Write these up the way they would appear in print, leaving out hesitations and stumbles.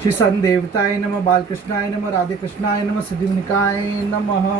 श्री संदेवताय नमः, बालकृष्णाय नमः, राधे कृष्णाय नमः, सिद्धिविनायकाय नमः।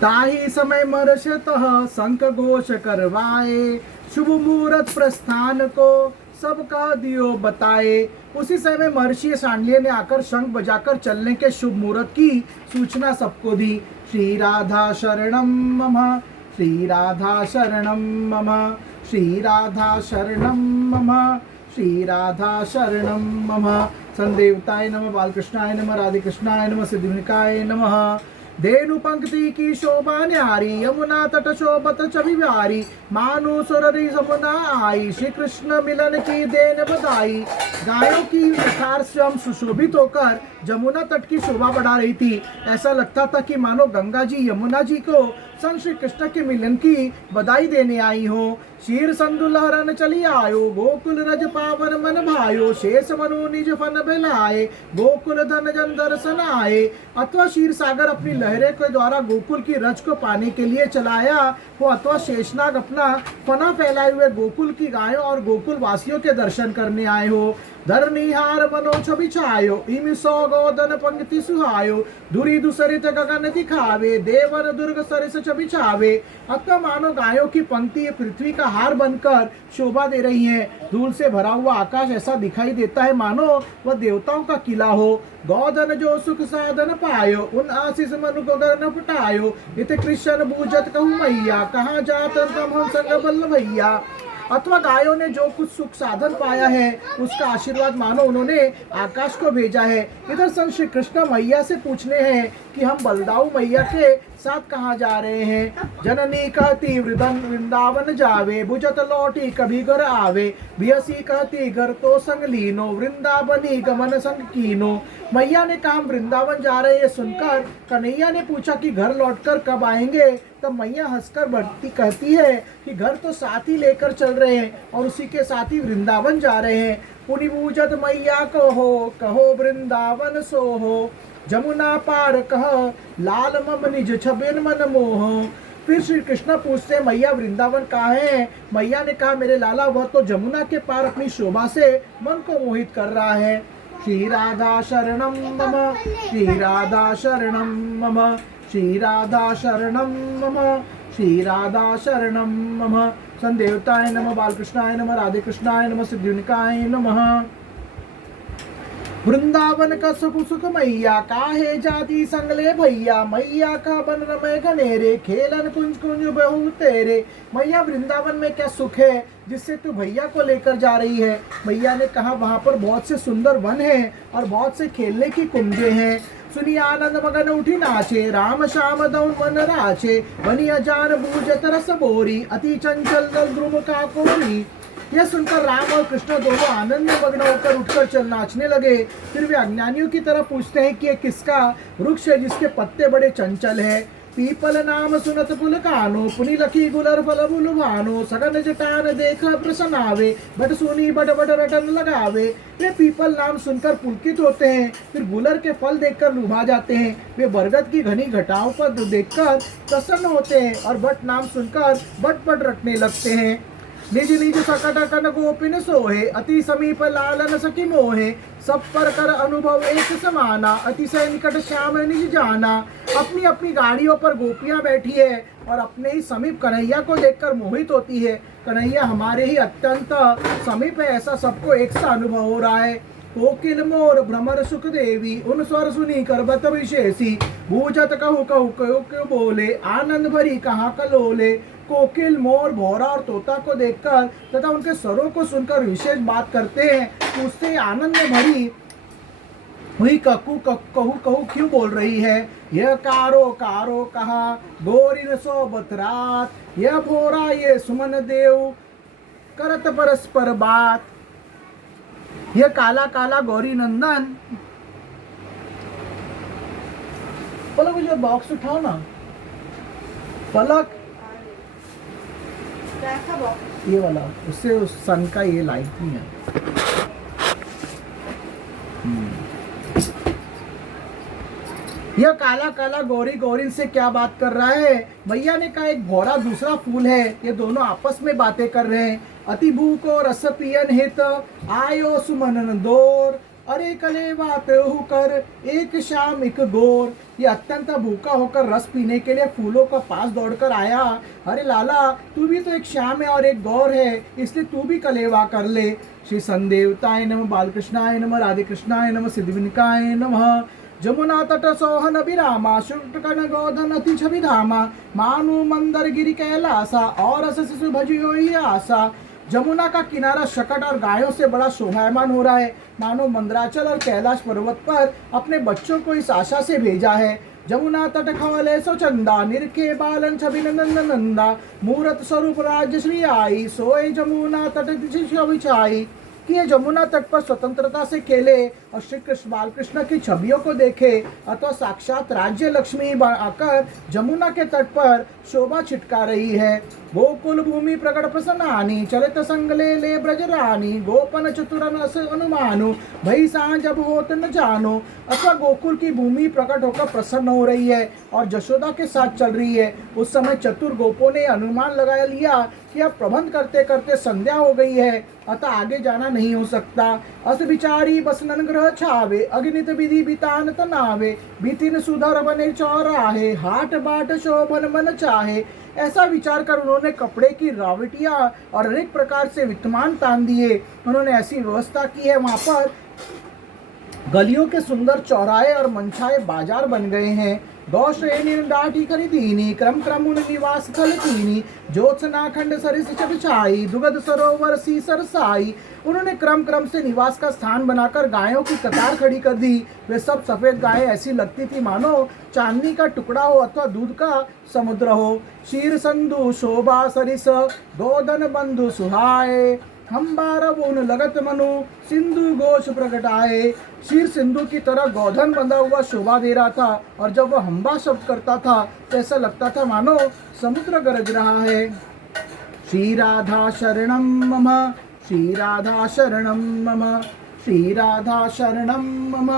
ताही समय मर्षतः शंख घोष करवाए, शुभ मुहूर्त प्रस्थान को सबका दियो बताए। उसी समय महर्षि सांडल्य ने आकर शंख बजाकर चलने के शुभ मुहूर्त की सूचना सबको दी। श्री राधा शरणम मम, श्री राधा शरणम मम, श्री राधा शरणम मम, श्री राधा शरणम मम। संदेवताय नमः, बालकृष्णाय नमः, राधे कृष्णाय नमः, सिद्धिविनायकाय नमः। धेनु पंक्ति की शोभा न्यारी, यमुना तट शोभत छवि प्यारी, मानो सुररी सपना आई, श्री कृष्ण मिलन की देन बधाई। गायों की निखार से हम सुशोभित होकर जमुना तट की शोभा बढ़ा रही थी। ऐसा लगता था कि मानो गंगा जी यमुना जी को संत श्री कृष्ण के मिलन की बधाई देने आई हो। शीर संदुलहरन चली आयो, गोकुल रज पावन मन भायो, शेष मनु निज फन बेलाए, गोकुल धन जन दर्शन आए। अथवा क्षीर सागर अपनी लहरें के द्वारा गोकुल की रज को पाने के लिए चलाया हो, अथवा शेषनाग अपना फना फैलाए हुए गोकुल की गायों और गोकुल वासियों के दर्शन करने आए हो। धरनीहार मनो छवि छायो, इम सौ गोदन पंक्ति सुहायो, धुरी दुसरित गगन दिखावे, देवन दुर्ग सरिस छवि छावे। अतः मानो गायों की पंक्ति पृथ्वी का हार बनकर शोभा दे रही है। धूल से भरा हुआ आकाश ऐसा दिखाई देता है मानो वह देवताओं का किला हो। गौधन जो सुख साधन पायो, उन आशीष मनु को गगन फटायो, इत कृष्ण बूझत कहूँ मैया, कहाँ जात तम हम संग बल्ल भैया। अथवा गायों ने जो कुछ सुख साधन पाया है उसका आशीर्वाद मानो उन्होंने आकाश को भेजा है। इधर संत श्री कृष्ण मैया से पूछने हैं कि हम बलदाऊ मैया के साथ कहाँ जा रहे हैं। जननी कहती वृंदावन जावे, बुझत लौटी कभी घर आवे, बियसी कहती घर तो संग लीनो, वृंदावनी गमन संग कीनो। मैया ने कहा हम वृंदावन जा रहे हैं सुनकर कन्हैया ने पूछा कि घर लौटकर कब आएंगे। तब मैया हंसकर बढ़ती कहती है कि घर तो साथ ही लेकर चल रहे हैं और उसी के साथ ही वृंदावन जा रहे हैं। पुनि बूझत मैया कहो वृंदावन सो हो, जमुना पार कह लाल मम निज छबिन मन मोह। फिर श्री कृष्ण पूछते मैया वृंदावन कहाँ है। मैया ने कहा मेरे लाला वह तो जमुना के पार अपनी शोभा से मन को मोहित कर रहा है। श्री राधा शरणम मम, श्री राधा शरणम मम, श्री राधा शरणम मम, श्री राधा शरणम मम। संदेवताय नमः, बालकृष्णाय नमः, राधे कृष्णाय नमः, सिद्धिविनायकाय नमः। वृंदावन का सुख सुख मैया, काहे जाती संगले भैया, मैया का बन रमे घनेरे, खेलन कुंज कुंज बहु तेरे। मैया वृंदावन में क्या सुख है जिससे तू भैया को लेकर जा रही है। मैया ने कहा वहाँ पर बहुत से सुंदर वन हैं और बहुत से खेलने की कुंजे हैं। सुनी आनंद मगन उठी नाचे, राम श्याम दौन मन राचे, बनिया जान बूझत रस बोरी, अति चंचल दल द्रुम का कोरी। यह सुनकर राम और कृष्ण दोनों आनंद में मग्न होकर उठकर चल नाचने लगे। फिर वे अज्ञानियों की तरफ पूछते हैं कि यह किसका वृक्ष है जिसके पत्ते बड़े चंचल है। पीपल नाम सुनत पुल कानो, पुनि लखी गुलर फल बुल भानो, सगन जटान देख प्रसन्न आवे, बट सुनी बट बट रटन लगावे। वे पीपल नाम सुनकर पुलकित होते हैं, फिर गुलर के फल देखकर लुभा जाते हैं। वे बरगद की घनी घटाओं पर देखकर प्रसन्न होते हैं और बट नाम सुनकर बट बट रटने लगते हैं। निज निज सकट कन गोपिन सोहे, अति समीप लालन सखी मोहे, सब पर कर अनुभव एक समाना, अतिशय निकट श्याम निज जाना। अपनी अपनी गाड़ियों पर गोपियां बैठी है और अपने ही समीप कन्हैया को देखकर मोहित होती है। कन्हैया हमारे ही अत्यंत समीप है ऐसा सबको एक सा अनुभव हो रहा है। कोकिल मोर भ्रमर सुख देवी, उन स्वर सुनी करबत विशेषी, बूझत कहु कहु कहु क्यों बोले, आनंद भरी कहाँ कलोले। कोकिल मोर भौरा और तोता को देखकर तथा उनके स्वरों को सुनकर विशेष बात करते हैं। उससे आनंद में भरी हुई कहू कहू क्यों बोल रही है। यह कारो कारो कहा गोरी सोबत रात, यह भोरा ये सुमन देव करत परस्पर बात। यह काला काला गौरी नंदन। पलक जो बॉक्स उठाओ ना पलक, ये वाला उससे उस सन का ये लाइट नहीं है। यह काला काला गौरी गौरी से क्या बात कर रहा है? भैया ने कहा एक भौरा दूसरा फूल है, ये दोनों आपस में बातें कर रहे हैं। अति भूख और रस पियन हित आयो सुमन दोर, अरे कलेवा तेहु कर एक शाम एक गोर। ये अत्यंत भूखा होकर रस पीने के लिए फूलों का पास दौड़कर आया। अरे लाला, तू भी तो एक श्याम है और एक गौर है, इसलिए तू भी कलेवा कर ले। श्री संदेवताय नमः, बालकृष्णाय नमः, राधे कृष्णाय नमः, सिद्धिविनायकाय नमः। जमुना तट सोहन विरामा, शुक्र गोधन अति छवि धामा, मानु मंदर गिरि कैलासा, और अस शिशु भजियो ही आशा। जमुना का किनारा शकट और गायों से बड़ा शोभायमान हो रहा है, मानो मंदराचल और कैलाश पर्वत पर अपने बच्चों को इस आशा से भेजा है। जमुना तट खवले सो चंदा, निरखे बालन छवि नंद नंदा, मूरत स्वरूप राज्य श्री आई, सोए जमुना तट विछाई। कि ये जमुना तट पर स्वतंत्रता से खेले और श्री कृष्ण बालकृष्ण की छवियों को देखे, अथवा साक्षात राज्य लक्ष्मी आकर जमुना के तट पर शोभा छिटका रही है। गोकुल भूमि प्रकट प्रसन्नानी, चलित संग ले ब्रज रानी, गोपन चतुरन अस अनुमानु, भई सांझ अब होत न जानो। अथवा गोकुल की भूमि प्रकट होकर प्रसन्न हो रही है और जशोदा के साथ चल रही है। उस समय चतुर गोपों ने अनुमान लगा लिया कि अब प्रबंध करते करते संध्या हो गई है, अतः आगे जाना नहीं हो सकता। अस विचारी बस नन ग्रह छावे, अग्नित विधि बितान तनावे, बितिन सुधर बने चौराहे, हाट बाट शोभन मन चाहे। ऐसा विचार कर उन्होंने कपड़े की रावटियां और अनेक प्रकार से विद्यमान तान दिए। उन्होंने ऐसी व्यवस्था की है, वहां पर गलियों के सुंदर चौराहे और मनछाए बाजार बन गए हैं। गौश्रेणी डाठी खरीदीनी, क्रम क्रम उन निवास थल कीनी, ज्योत्सना खंड सरिस छाई, दुगध सरोवर सी सरसाई। उन्होंने क्रम क्रम से निवास का स्थान बनाकर गायों की कतार खड़ी कर दी। वे सब सफेद गायें ऐसी लगती थी मानो चांदनी का टुकड़ा हो अथवा दूध का समुद्र हो। शीर संधु शोभा सरिस, गोदन बंधु सुहाए, हम्बार ऊन लगत मनु, सिंधु घोष प्रगटाए। शीर सिंधु की तरह गोधन बंधा हुआ शोभा दे रहा था और जब वह हम्बा शब्द करता था तो ऐसा लगता था मानो समुद्र गरज रहा है। श्री राधा शरणम मम, श्री राधा शरणम मम, श्री राधा शरणम मम,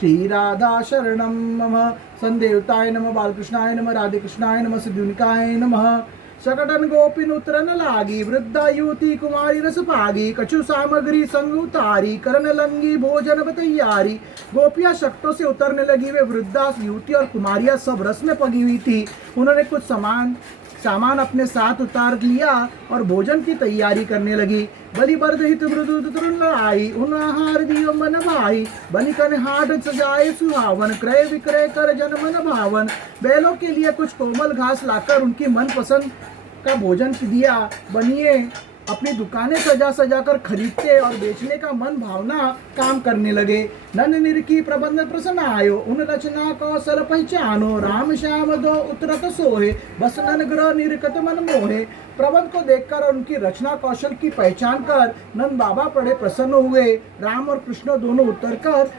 श्री राधा शरणम मम। संदेवताय नमः, बालकृष्णाय नमः, राधे कृष्णाय नमः, सिद्धिविनायकाय नमः। शकटन गोपिन उतरन लागी, वृद्धा युवती कुमारी रस पागी, कछु सामग्री संग उतारी, करन लंगी भोजन तैयारी। गोपियां शकटों से उतरने लगी। वे वृद्धा युवती और कुमारियां सब रस में पगी हुई थी। उन्होंने कुछ सामान अपने साथ उतार लिया और भोजन की तैयारी करने लगी। बलि बरदहित मृदु तरुण आई, उन आहार दियो मन भाई, बनिकन हाट सजाए सुहावन, क्रय विक्रय कर जन मन भावन। बैलों के लिए कुछ कोमल घास लाकर उनकी मन पसंद का भोजन दिया। बनिए अपनी दुकानें सजा सजा कर खरीदते और बेचने का मन भावना काम करने लगे। नन निरखी प्रबंध प्रसन्न आयो, उन रचना कौशल पहचानो, राम श्याम दो उतरत सोहे, बस नन ग्रह निरकत मन मोहे। प्रबंध को देखकर और उनकी रचना कौशल की पहचान कर नंद बाबा बड़े प्रसन्न हुए। राम और कृष्ण दोनों उतरकर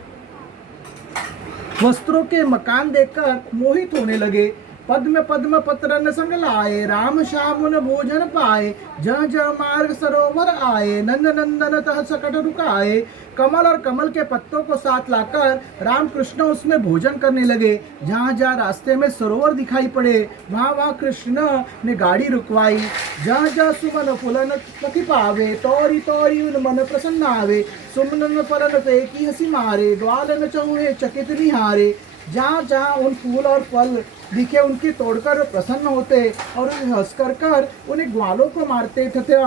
वस्त्रों के मकान देखकर मोहित होने लगे। पद्म पद्म पत्र संग लाए, राम श्याम उन भोजन पाए, जह जह मार्ग सरोवर आए, नंद नंदन तह सकट रुकाए। कमल और कमल के पत्तों को साथ लाकर राम कृष्ण उसमें भोजन करने लगे। जहाँ जहाँ रास्ते में सरोवर दिखाई पड़े वहाँ वहाँ कृष्ण ने गाड़ी रुकवाई। जहाँ जहाँ सुमन फुलन पति पावे, तोरी तोरी उन मन प्रसन्न आवे, सुमन फलन पे की हंसी मारे, ग्वालन चौहे चकित निहारे। जहाँ जहाँ उन फूल और फल दिखे उनकी तोड़कर प्रसन्न होते और हंस कर उन्हें ग्वालों को मारते थे।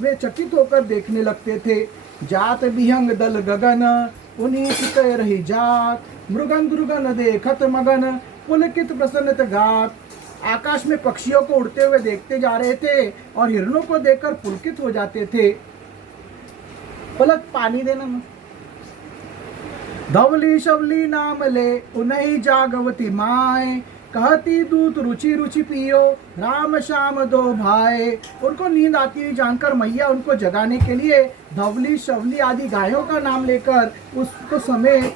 वे चकित होकर देखने लगते थे। जात बिहंग दल गगन, उन्हीं कह रही जात, मृगन दुर्गन देखत मगन, पुलकित प्रसन्नत गात। आकाश में पक्षियों को उड़ते हुए देखते जा रहे थे और हिरणों को देखकर पुलकित हो जाते थे। पलक पानी देना। धवली शवली नाम ले, उन्हीं जागवती माए, कहती दूत रुचि रुचि पियो, राम श्याम दो भाई। उनको नींद आती हुई जानकर मैया उनको जगाने के लिए धवली शवली आदि गायों का नाम लेकर उसको समय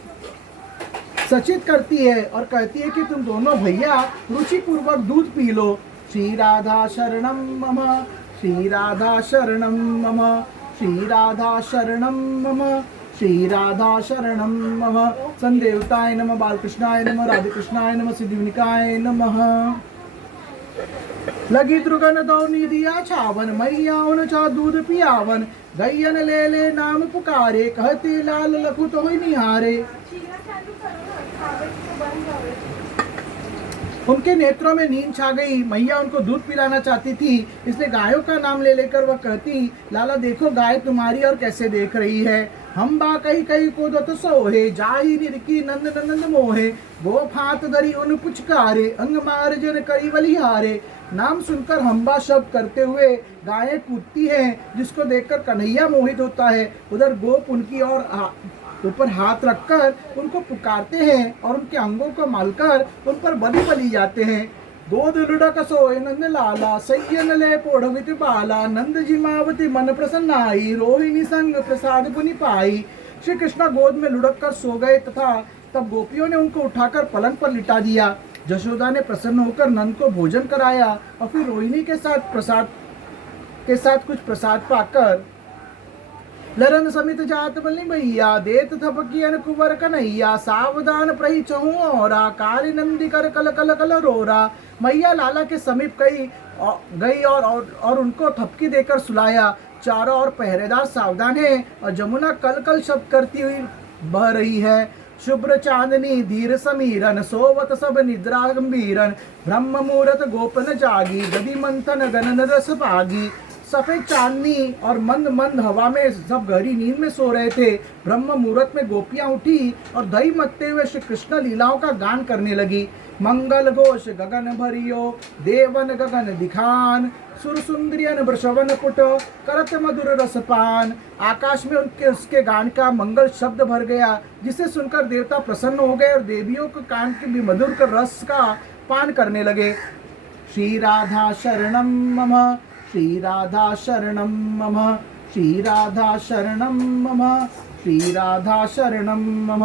सचेत करती है और कहती है कि तुम दोनों भैया रुचि पूर्वक दूध पी लो। श्री राधा शरणम मम, श्री राधा शरणम मम, श्री राधा शरणम मम, श्री राधा शरणम मम। संदेवताय नमः, बालकृष्णाय नमः, राधे कृष्णाय नमः, सिद्धिविनायकाय नमः। लगी दुर्गन दो निदिया छावन, मैया उन चा दूध पियावन, गैयन ले ले नाम पुकारे, कहते लाल लखु तो ही निहारे। उनके नेत्रों में नींद छा गई। मैया उनको दूध पिलाना चाहती थी, इसलिए गायों का नाम ले लेकर वह कहती, लाला देखो गाय तुम्हारी और कैसे देख रही है। हम बा कही कही कूदत सोहे, जाही निरकी नंद नंद मोहे, वो फात धरी उन पुचकारे, अंग मार जन करी बलिहारे। नाम सुनकर हम्बा शब्द करते हुए गायें कूदती हैं, जिसको देखकर कन्हैया मोहित होता है। उधर गोप उनकी ओर ऊपर हाथ रखकर उनको पुकारते हैं और उनके अंगों को मलकर उन पर बलि बली जाते हैं। गोद लुढ़क सोए नंद लाला, सैयन ले पोढ़वित बाला, नंद जिमावती मन प्रसन्नाई, रोहिणी संग प्रसाद पुनि पाई। श्री कृष्ण गोद में लुढ़क कर सो गए तथा तब गोपियों ने उनको उठाकर पलंग पर लिटा दिया। यशोदा ने प्रसन्न होकर नंद को भोजन कराया और फिर रोहिणी के साथ कुछ प्रसाद पाकर लरन समित जात बलि मैया, देत थपकियन कुंवर कन्हैया, सावधान प्रही चहु औरा, काली नंदी कर कल कल कल रोरा। मैया लाला के समीप गई और उनको थपकी देकर सुलाया। चारों ओर पहरेदार सावधान है और जमुना कल कल शब्द करती हुई बह रही है। शुभ्र चांदनी धीर समीरन, सोवत सब निद्रा गंभीरन, ब्रह्म मुहूर्त गोपन जागी, गदी मंथन गणन रस पागी। सफेद चांदनी और मंद मंद हवा में सब गहरी नींद में सो रहे थे। ब्रह्म मुहूर्त में गोपियां उठी और दही मत्ते हुए श्री कृष्ण लीलाओं का गान करने लगी। मंगल घोष गगन भरियो, देवन गगन दिखान, सुर सुंदरियन वृषवन पुट, करत मधुर रसपान। आकाश में उसके गान का मंगल शब्द भर गया, जिसे सुनकर देवता प्रसन्न हो गए और देवियों के कान के भी मधुर कर रस का पान करने लगे। श्री राधा शरणम मम, श्री राधा शरणम मम, श्री राधा शरणम मम, श्री राधा शरणम मम।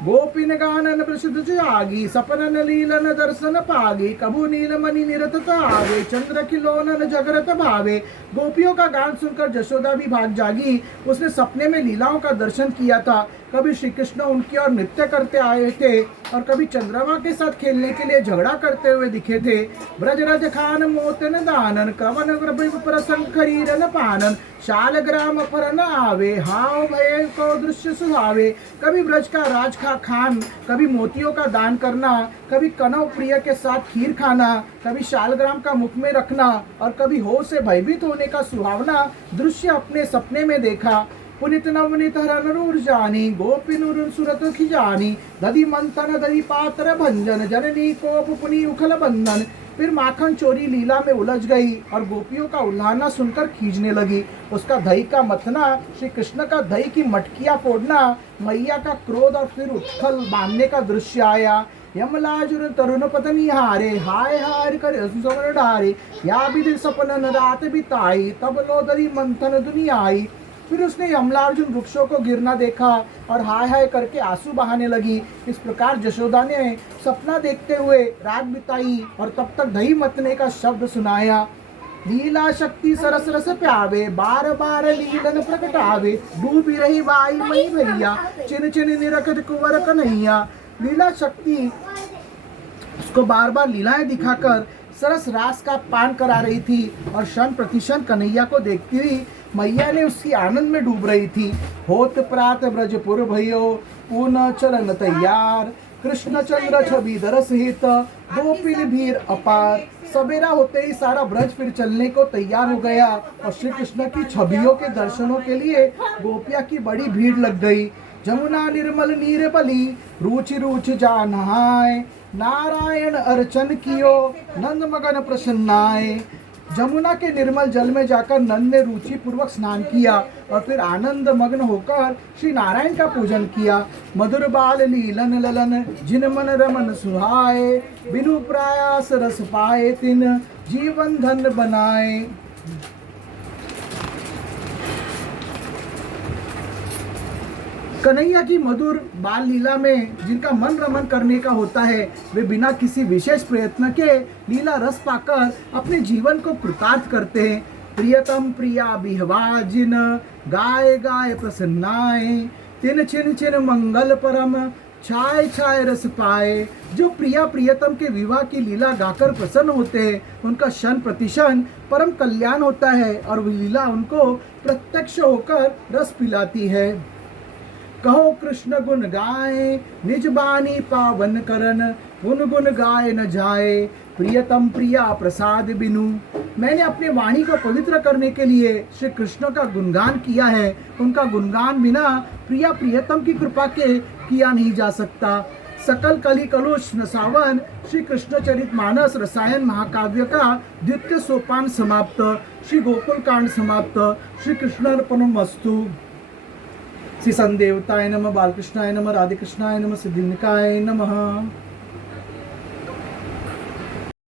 गोपिन गानन प्रसिद्ध जागी, सपनन लीलन दर्शन पागे, कबू नीलमणि निरत आवे, चंद्र खिलौनन जगरत भावे। गोपियों का गान सुनकर यशोदा भी भाग जागी। उसने सपने में लीलाओं का दर्शन किया था। कभी श्री कृष्ण उनकी ओर नृत्य करते आए थे और कभी चंद्रमा के साथ खेलने के लिए झगड़ा करते हुए दिखे थे। ब्रजरज खान मोतन दानन, कवन प्रसंग खरीरन पानन, शालग्राम पर न आवे, हाव भय को दृश्य सुहावे। कभी ब्रज का राज खान, कभी मोतियों का दान करना, कभी कनव प्रिय के साथ खीर खाना, कभी शालग्राम का मुख में रखना और कभी हो से भयभीत होने का सुहावना दृश्य अपने सपने में देखा। पुनित नवनीत हरन जानी, गोपिनुर सुरत खिजानी, दधि मंथन दधि पात्र भंजन, जननी कोप पुनि उखल बंधन। फिर माखन चोरी लीला में उलझ गई और गोपियों का उल्लाना सुनकर खींचने लगी। उसका दही का मथना, श्री कृष्ण का दही की मटकियां फोड़ना, मैया का क्रोध और फिर उथल बांधने का दृश्य आया। यमलाजुर तरुण पत्नी हारे, हाय हाय कर सुवर डारे, या विधि सपनन रात बिताई, तब लो दधि मंथन दुनिया आई। फिर उसने यमलार्जुन वृक्षों को गिरना देखा और हाय हाय करके आंसू बहाने लगी। इस प्रकार यशोदा ने सपना देखते हुए रात बिताई और तब तक दही मतने का शब्द सुनाया। लीला शक्ति सरस रस प्यावे, बार बार लीलन प्रकटावे, डूबी रही बाई मई भैया, चिन चिन निरखत कुंवर कन्हैया। लीला शक्ति उसको बार बार लीलाएं दिखाकर सरस रास का पान करा रही थी और क्षण प्रतिक्षण कन्हैया को देखती हुई मैया ने उसकी आनंद में डूब रही थी। होत प्रात ब्रजपुर भयो, पुनः चलन तैयार, कृष्ण चंद्र छवि दरस हित, गोपिन भीड़ अपार। सवेरा होते ही सारा ब्रज फिर चलने को तैयार हो गया और श्री कृष्ण की छवियों के दर्शनों के लिए गोपिया की बड़ी भीड़ लग गई। जमुना निर्मल नीर बली, रुचि रुचि जा नहाय, नारायण अर्चन कियो, नंद मगन प्रसन्नाए। जमुना के निर्मल जल में जाकर नंद ने रुचि पूर्वक स्नान किया और फिर आनंद मग्न होकर श्री नारायण का पूजन किया। मधुर बाल लीलन ललन, जिन मन रमन सुहाए, बिनु प्रयास रस पाए, तिन जीवन धन बनाए। कन्हैया की मधुर बाल लीला में जिनका मन रमन करने का होता है, वे बिना किसी विशेष प्रयत्न के लीला रस पाकर अपने जीवन को कृतार्थ करते हैं। प्रियतम प्रिया बिहवा जिन, गाय गाय प्रसन्नाए, तिन छिन छिन मंगल परम छाय छाय रस पाए। जो प्रिया प्रियतम के विवाह की लीला गाकर प्रसन्न होते हैं उनका क्षण प्रतिक्षण परम कल्याण होता है और वह लीला उनको प्रत्यक्ष होकर रस पिलाती है। कहो कृष्ण गुण गाए निज बानी पावन करन, गुण गुण गाए न जाए प्रियतम प्रिया प्रसाद बिनु। मैंने अपने वाणी को पवित्र करने के लिए श्री कृष्ण का गुणगान किया है, उनका गुणगान बिना प्रिया प्रियतम की कृपा के किया नहीं जा सकता। सकल कली कलुष नसावन श्री कृष्ण चरित मानस रसायन महाकाव्य का द्वितीय सोपान समाप्त। श्री गोकुल कांड समाप्त। श्री कृष्णार्पणमस्तु। श्री संदेवताय नमः, बालकृष्णाय नमः, राधे कृष्णाय नमः, सिद्धिनिकाय नमः।